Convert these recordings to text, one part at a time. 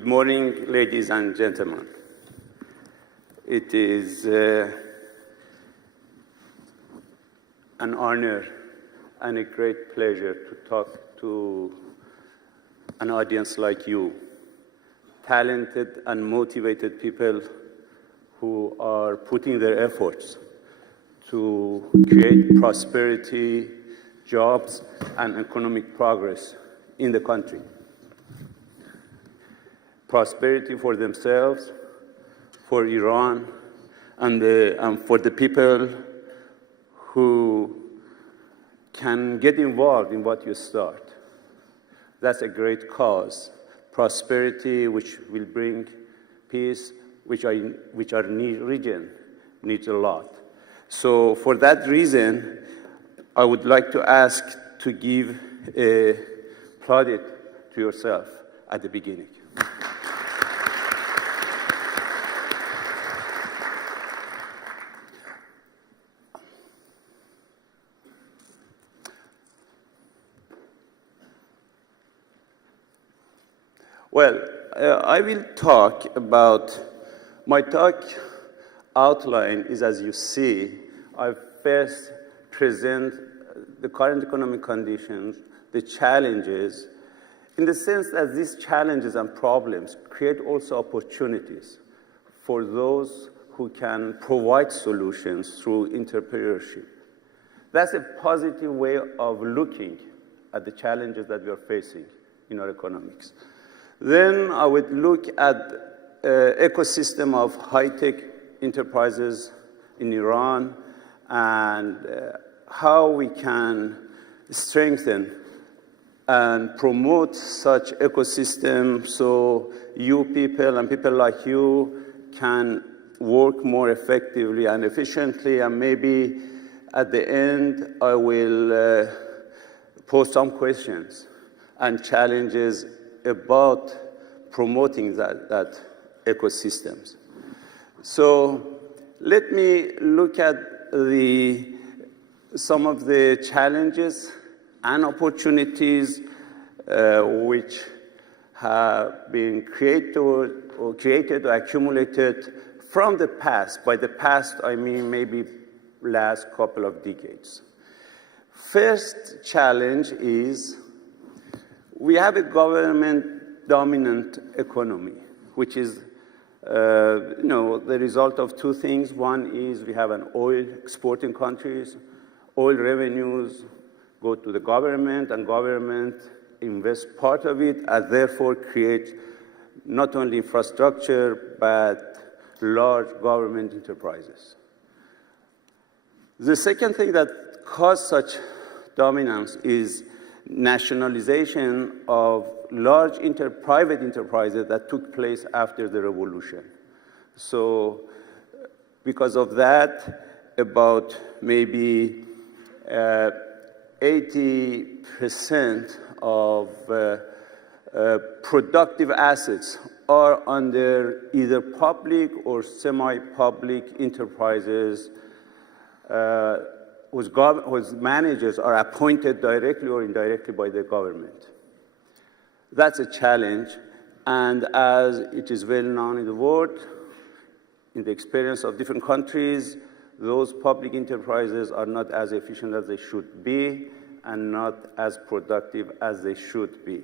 Good morning, ladies and gentlemen. It is an honor and a great pleasure to talk to an audience like you, talented and motivated people who are putting their efforts to create prosperity, jobs, and economic progress in the country. Prosperity for themselves, for Iran, and for the people who can get involved in what you start. That's a great cause. Prosperity, which will bring peace, which our region needs a lot. So for that reason, I would like to ask to give a plaudit to yourself at the beginning. Well, I will talk about, my talk outline is, as you see, I first present the current economic conditions, the challenges, in the sense that these challenges and problems create also opportunities for those who can provide solutions through entrepreneurship. That's a positive way of looking at the challenges that we are facing in our economics. Then I would look at ecosystem of high-tech enterprises in Iran and how we can strengthen and promote such ecosystem so you people and people like you can work more effectively and efficiently, and maybe at the end I will pose some questions and challenges about promoting that ecosystems. So let me look at some of the challenges and opportunities which have been created or accumulated from the past. By the past, I mean maybe last couple of decades. First challenge is we have a government-dominant economy, which is the result of two things. One is we have an oil exporting countries. Oil revenues go to the government, and government invests part of it, and therefore create not only infrastructure, but large government enterprises. The second thing that caused such dominance is nationalization of large private enterprises that took place after the revolution. So because of that, about maybe 80% of productive assets are under either public or semi-public enterprises whose managers are appointed directly or indirectly by the government. That's a challenge, and as it is well known in the world, in the experience of different countries, those public enterprises are not as efficient as they should be and not as productive as they should be.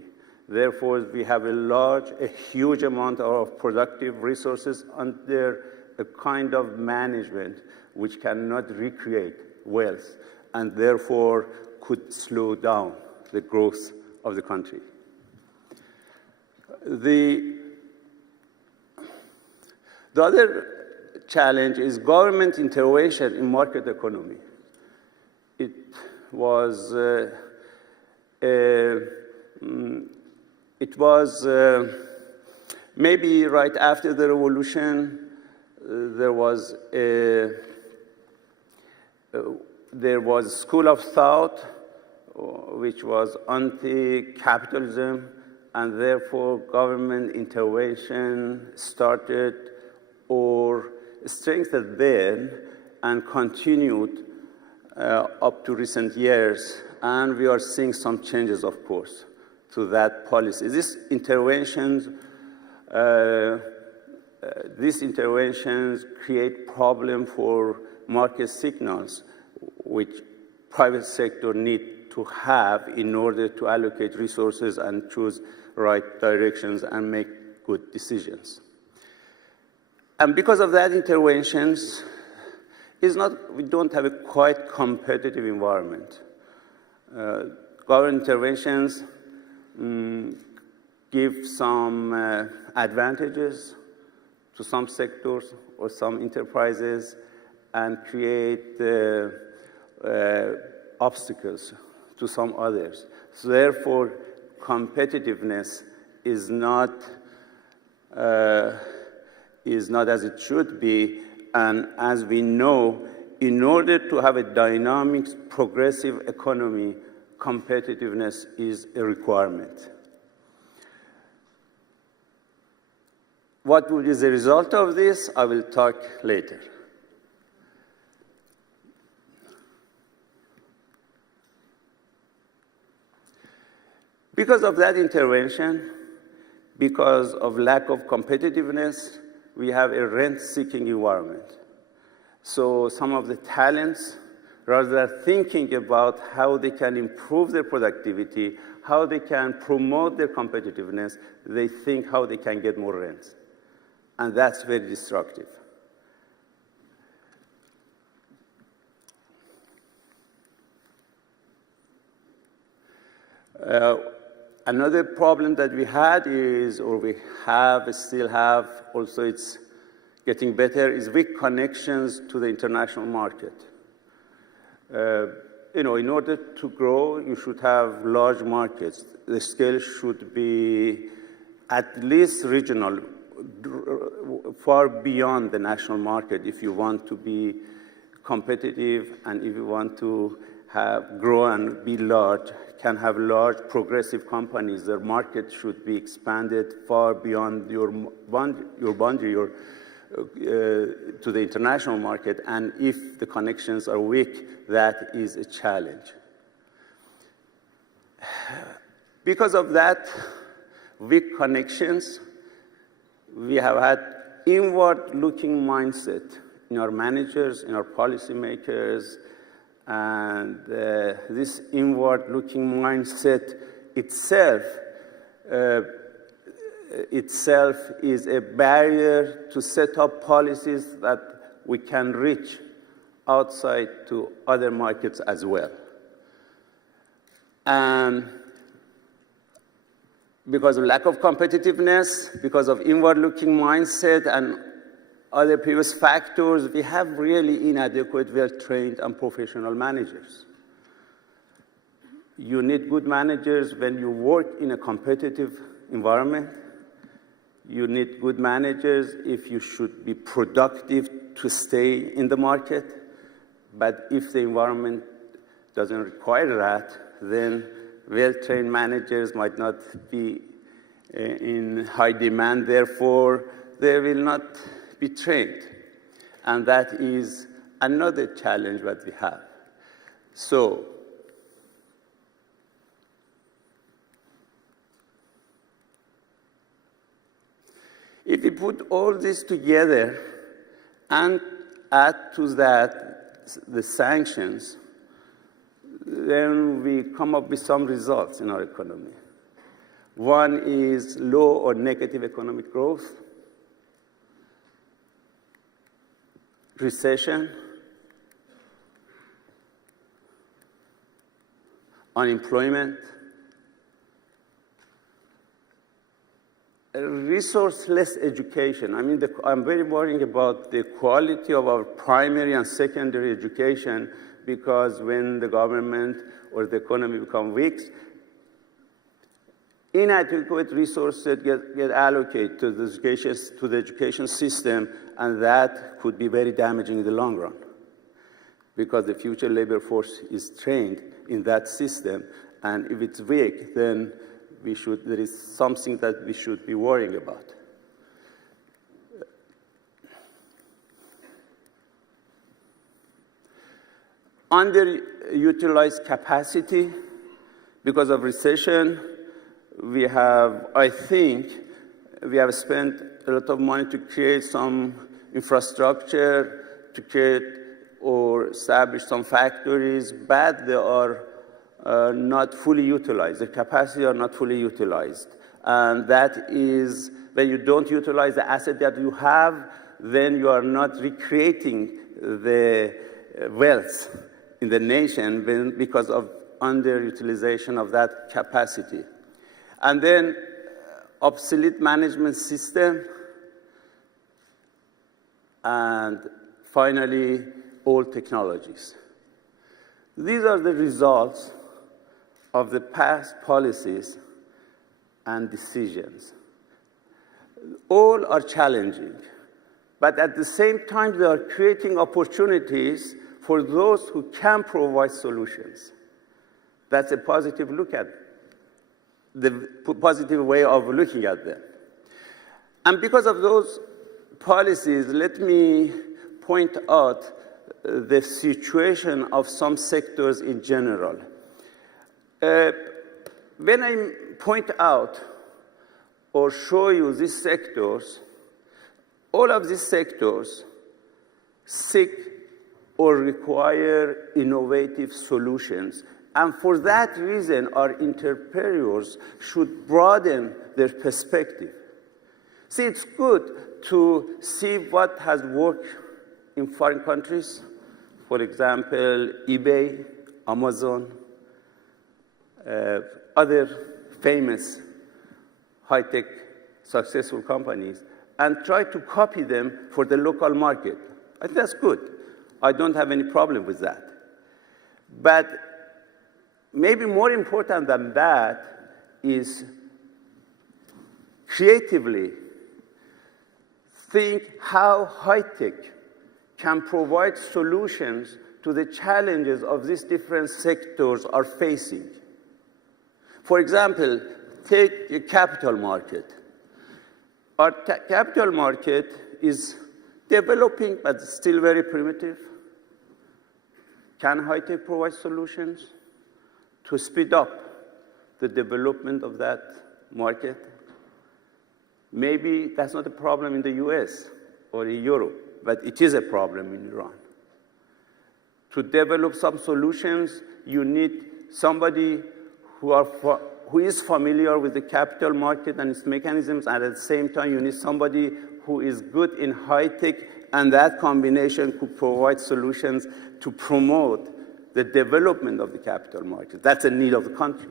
Therefore, we have a huge amount of productive resources under a kind of management which cannot recreate wealth and therefore could slow down the growth of the country. The other challenge is government intervention in market economy. It was maybe right after the revolution, there was a school of thought which was anti-capitalism, and therefore government intervention started or strengthened then and continued up to recent years. And we are seeing some changes, of course, to that policy. These interventions these interventions create problem for market signals, which private sector need to have in order to allocate resources and choose right directions and make good decisions. And because of that interventions, we don't have a quite competitive environment. Government interventions give some advantages to some sectors or some enterprises and create obstacles to some others. So therefore, competitiveness is not as it should be. And as we know, in order to have a dynamic, progressive economy, competitiveness is a requirement. What is the result of this? I will talk later. Because of that intervention, because of lack of competitiveness, we have a rent-seeking environment. So some of the talents, rather than thinking about how they can improve their productivity, how they can promote their competitiveness, they think how they can get more rent. And that's very destructive. Another problem that we had is, or we still have, also it's getting better, is weak connections to the international market. In order to grow, you should have large markets. The scale should be at least regional, far beyond the national market if you want to be competitive and if you want to grow and be large, can have large progressive companies. Their market should be expanded far beyond your boundary to the international market. And if the connections are weak, that is a challenge. Because of that weak connections, we have had inward-looking mindset in our managers, in our policymakers, and this inward-looking mindset itself is a barrier to set up policies that we can reach outside to other markets as well. And because of lack of competitiveness, because of inward-looking mindset and other previous factors, we have really inadequate, well-trained and professional managers. You need good managers when you work in a competitive environment. You need good managers if you should be productive to stay in the market. But if the environment doesn't require that, then well-trained managers might not be in high demand. Therefore, they will not be trained. And that is another challenge that we have. So, if we put all this together and add to that the sanctions, then we come up with some results in our economy. One is low or negative economic growth, recession, unemployment, resourceless education. I mean, I'm very worried about the quality of our primary and secondary education, because when the government or the economy become weak, inadequate resources get allocated to the education system, and that could be very damaging in the long run, because the future labor force is trained in that system, and if it's weak, then there is something that we should be worrying about. Underutilized capacity. Because of recession, we have, I think, we have spent a lot of money to create some infrastructure, to create or establish some factories, but they are not fully utilized. The capacity are not fully utilized. And that is, when you don't utilize the asset that you have, then you are not recreating the wealth in the nation because of underutilization of that capacity. And then obsolete management system, and finally, old technologies. These are the results of the past policies and decisions. All are challenging, but at the same time, they are creating opportunities for those who can provide solutions. That's a positive look at the positive way of looking at them. And because of those policies, let me point out the situation of some sectors in general. When I point out or show you these sectors, all of these sectors seek or require innovative solutions. And for that reason, our entrepreneurs should broaden their perspective. See, it's good to see what has worked in foreign countries. For example, eBay, Amazon, other famous high-tech successful companies, and try to copy them for the local market. I think that's good. I don't have any problem with that. But maybe more important than that is creatively think how high-tech can provide solutions to the challenges of these different sectors are facing. For example, take a capital market. Our capital market is developing, but still very primitive. Can high-tech provide solutions to speed up the development of that market? Maybe that's not a problem in the US or in Europe, but it is a problem in Iran. To develop some solutions, you need somebody who is familiar with the capital market and its mechanisms, and at the same time, you need somebody who is good in high-tech, and that combination could provide solutions to promote the development of the capital market. That's a need of the country.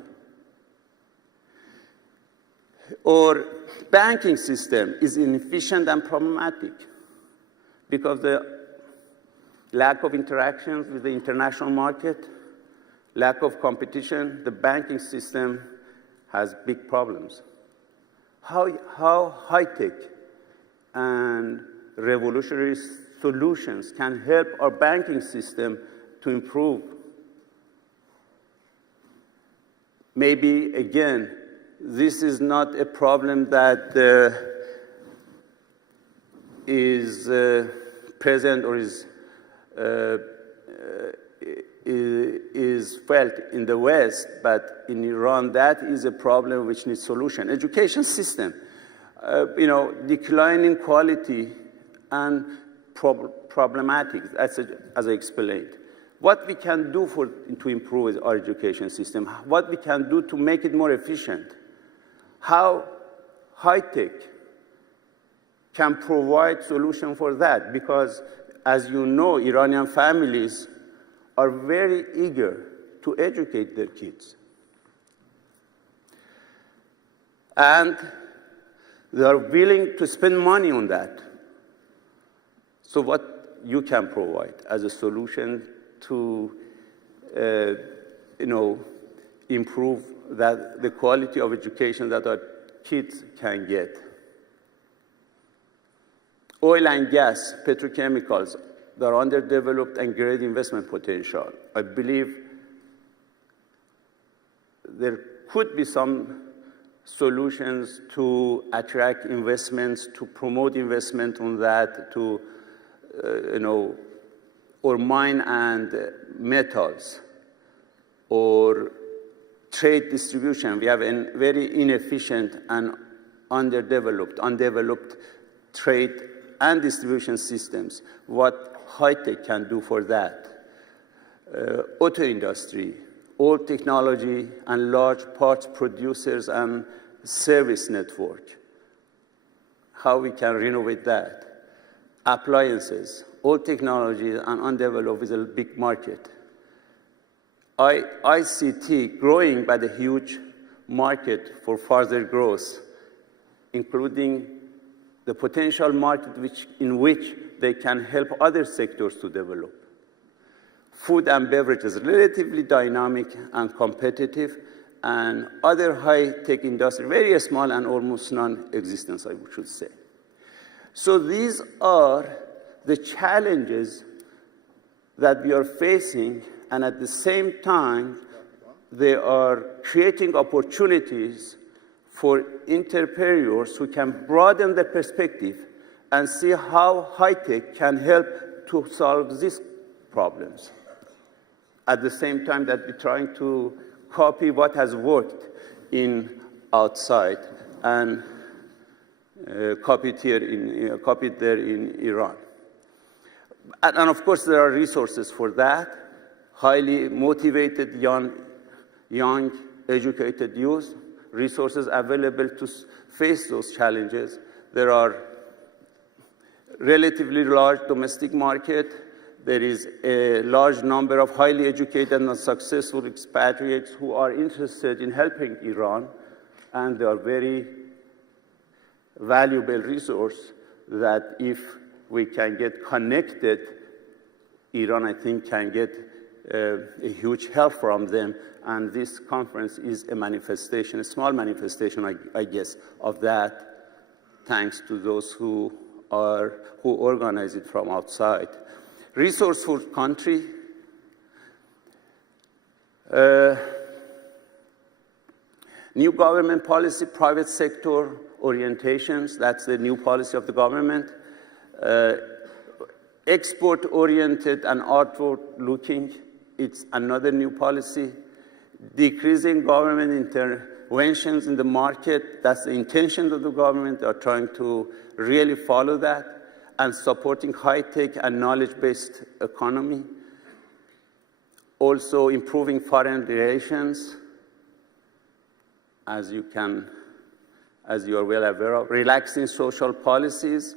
Our banking system is inefficient and problematic because of the lack of interactions with the international market, lack of competition. The banking system has big problems. How high-tech and revolutionary solutions can help our banking system to improve? Maybe, again, this is not a problem that is present or is felt in the West, but in Iran, that is a problem which needs solution. Education system, declining quality and problematic, as I explained. What we can do to improve our education system, what we can do to make it more efficient, how high-tech can provide solution for that, because as you know, Iranian families are very eager to educate their kids. And they are willing to spend money on that. So what you can provide as a solution to improve the quality of education that our kids can get. Oil and gas, petrochemicals, they are underdeveloped and great investment potential. I believe there could be some solutions to attract investments, to promote investment on that, to, or mine and metals, or trade distribution. We have a very inefficient and undeveloped trade and distribution systems, what high-tech can do for that. Auto industry, old technology, and large parts producers and service network, how we can renovate that. Appliances, old technology and undeveloped is a big market. ICT growing by the huge market for further growth, including the potential market in which they can help other sectors to develop. Food and beverages, relatively dynamic and competitive, and other high-tech industry, very small and almost non-existent, I should say. So these are the challenges that we are facing, and at the same time, they are creating opportunities for entrepreneurs who can broaden their perspective and see how high-tech can help to solve these problems. At the same time that we're trying to copy what has worked outside and copied there in Iran. And of course, there are resources for that. Highly motivated, young, educated youth, resources available to face those challenges. There are relatively large domestic market. There is a large number of highly educated and successful expatriates who are interested in helping Iran, and they are very valuable resource that if we can get connected, Iran, I think, can get a huge help from them. And this conference is a manifestation, a small manifestation, I guess, of that, thanks to those who organize it from outside. Resourceful country. New government policy, private sector orientations, that's the new policy of the government. Export-oriented and outward-looking, it's another new policy. Decreasing government interventions in the market, that's the intention of the government. They are trying to really follow that, and supporting high-tech and knowledge-based economy. Also improving foreign relations, as you are well aware of. Relaxing social policies,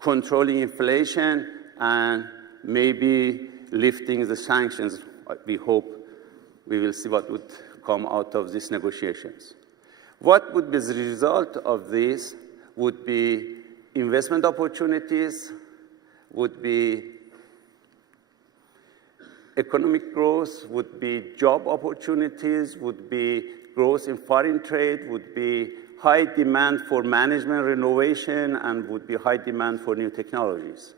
controlling inflation, and maybe lifting the sanctions. We hope we will see what would come out of these negotiations. What would be the result of this would be investment opportunities, would be economic growth, would be job opportunities, would be growth in foreign trade, would be high demand for management renovation, and would be high demand for new technologies.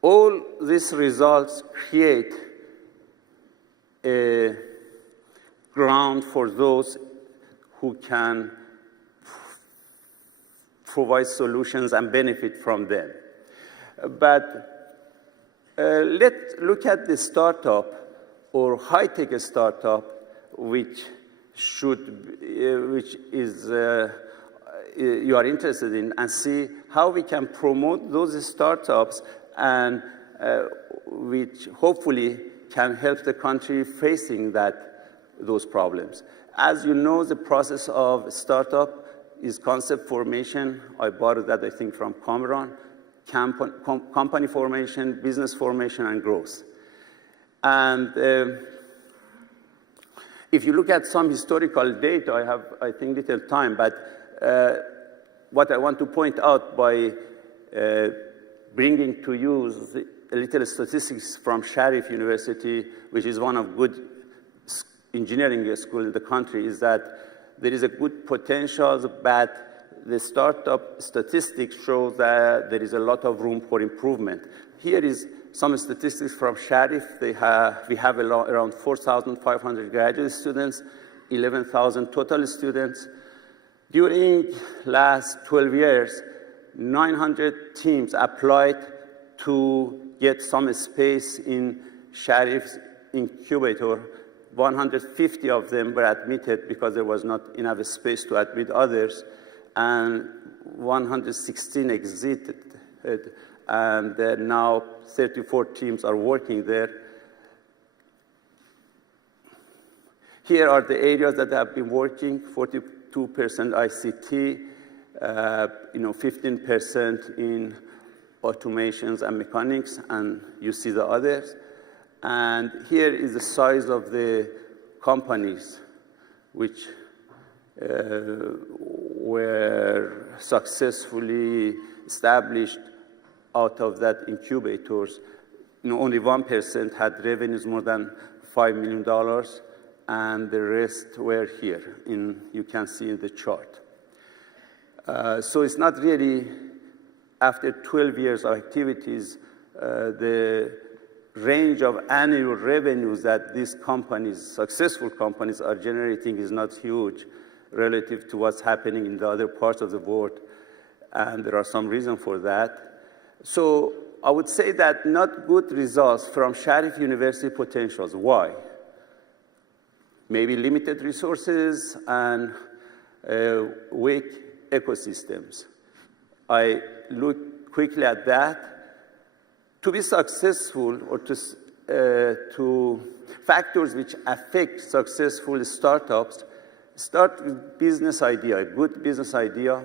All these results create a ground for those who can provide solutions and benefit from them. But let's look at the startup or high-tech startup, which is you are interested in, and see how we can promote those startups and which hopefully can help the country facing those problems. As you know, the process of startup is concept formation. I borrowed that, I think, from Cameron. Company formation, business formation, and growth. And if you look at some historical data, I have, I think, little time, but what I want to point out by bringing to you a little statistics from Sharif University, which is one of good engineering schools in the country, is that there is a good potential, but the startup statistics show that there is a lot of room for improvement. Here is some statistics from Sharif. We have around 4,500 graduate students, 11,000 total students. During last 12 years, 900 teams applied to get some space in Sharif's incubator 150 of them were admitted because there was not enough space to admit others, and 116 exited. And now 34 teams are working there. Here are the areas that have been working: 42% ICT, 15% in automations and mechanics, and you see the others. And here is the size of the companies which were successfully established out of that incubators. Only 1% had revenues more than $5 million, and the rest were here, you can see in the chart. So it's not really, after 12 years of activities, the range of annual revenues that these companies, successful companies, are generating is not huge relative to what's happening in the other parts of the world, and there are some reasons for that. So I would say that not good results from Sharif University potentials. Why? Maybe limited resources and weak ecosystems. I look quickly at that. To be successful, or to factors which affect successful startups, start with business idea, good business idea,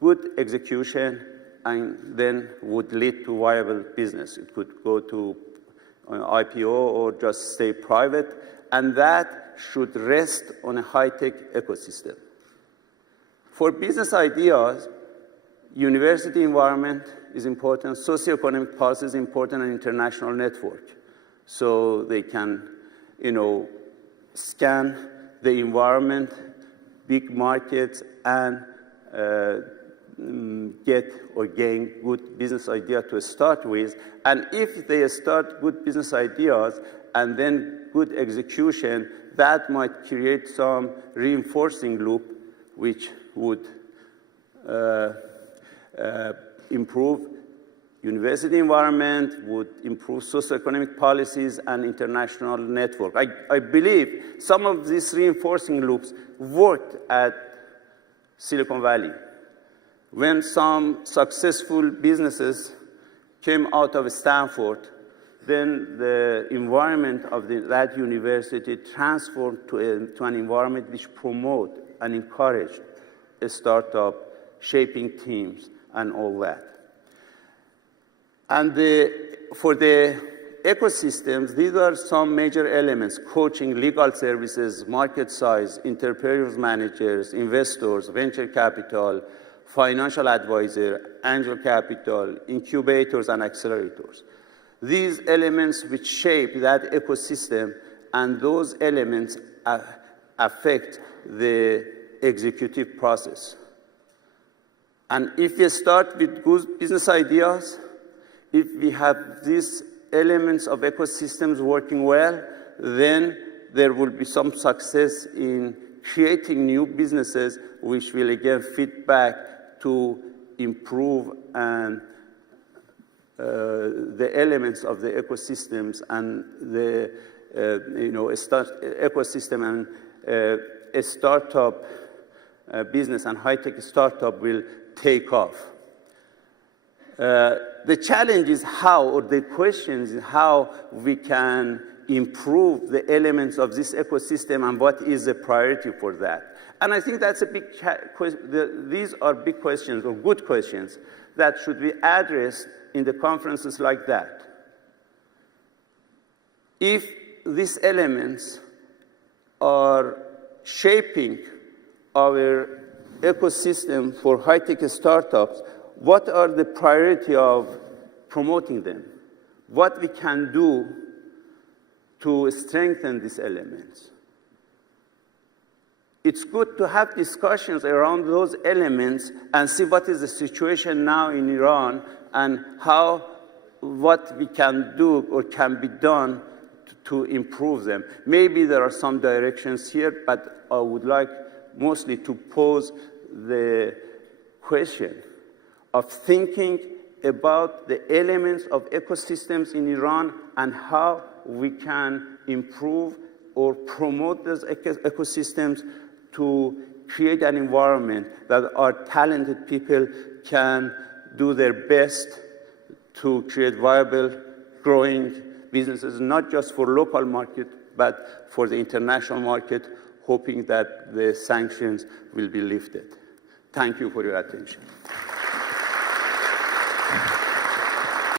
good execution, and then would lead to viable business. It could go to an IPO or just stay private, and that should rest on a high-tech ecosystem. For business ideas, university environment is important, socioeconomic policy is important, and international network. So they can, scan the environment, big markets, and get or gain good business idea to start with. And if they start good business ideas and then good execution, that might create some reinforcing loop which would improve university environment, would improve socioeconomic policies and international network. I believe some of these reinforcing loops worked at Silicon Valley. When some successful businesses came out of Stanford, then the environment of that university transformed to an environment which promoted and encouraged a startup, shaping teams, and all that. And for the ecosystems, these are some major elements: coaching, legal services, market size, entrepreneurs, managers, investors, venture capital, financial advisor, angel capital, incubators, and accelerators. These elements which shape that ecosystem, and those elements affect the executive process. And if we start with good business ideas, if we have these elements of ecosystems working well, then there will be some success in creating new businesses, which will again feed back to improve and the elements of the ecosystems and the ecosystem, and a startup business and high-tech startup will take off. The challenge is how, or the question is how we can improve the elements of this ecosystem and what is the priority for that. And I think that's a big question. These are big questions, or good questions, that should be addressed in the conferences like that. If these elements are shaping our ecosystem for high-tech startups, what are the priority of promoting them? What we can do to strengthen these elements? It's good to have discussions around those elements and see what is the situation now in Iran and what we can do or can be done to improve them. Maybe there are some directions here, but I would like mostly to pose the question of thinking about the elements of ecosystems in Iran and how we can improve or promote those ecosystems to create an environment that our talented people can do their best to create viable, growing businesses, not just for local market, but for the international market, hoping that the sanctions will be lifted. Thank you for your attention.